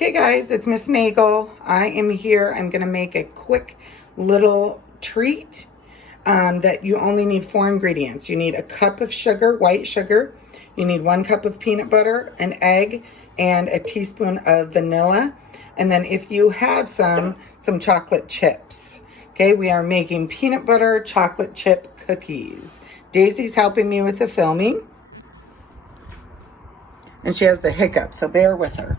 Okay guys, it's Miss Nagel. I am here. I'm going to make a quick little treat that you only need 4 ingredients. You need a cup of sugar, white sugar. You need 1 cup of peanut butter, an egg, and a teaspoon of vanilla. And then if you have some chocolate chips. Okay, we are making peanut butter chocolate chip cookies. Daisy's helping me with the filming. And she has the hiccup, so bear with her.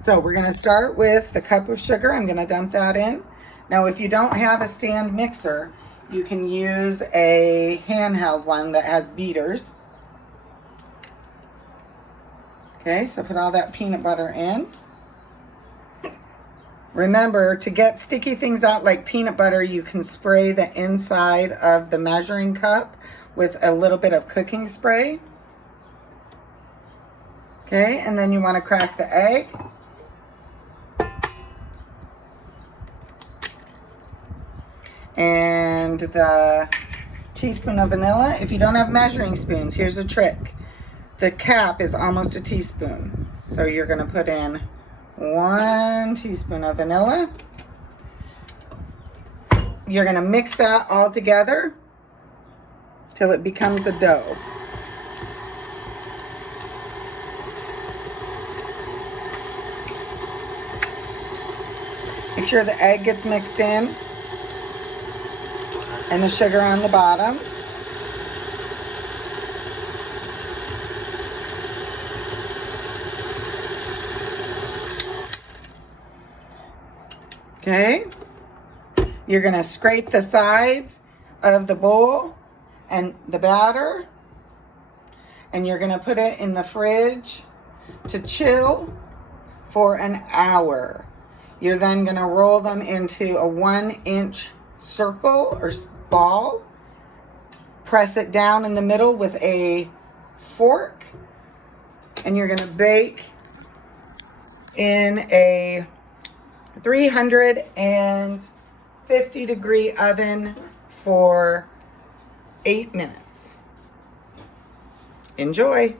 So we're going to start with the cup of sugar. I'm going to dump that in. Now, if you don't have a stand mixer, you can use a handheld one that has beaters. Okay, so put all that peanut butter in. Remember, to get sticky things out like peanut butter, you can spray the inside of the measuring cup with a little bit of cooking spray. Okay, and then you want to crack the egg. And the teaspoon of vanilla. If you don't have measuring spoons, here's a trick. The cap is almost a teaspoon. So you're going to put in 1 teaspoon of vanilla. You're going to mix that all together till it becomes a dough. Make sure the egg gets mixed in and the sugar on the bottom. Okay, you're going to scrape the sides of the bowl and the batter, and you're going to put it in the fridge to chill for an hour. You're then going to roll them into a 1-inch circle or ball. Press it down in the middle with a fork, and you're going to bake in a 350 degree oven for 8 minutes. Enjoy.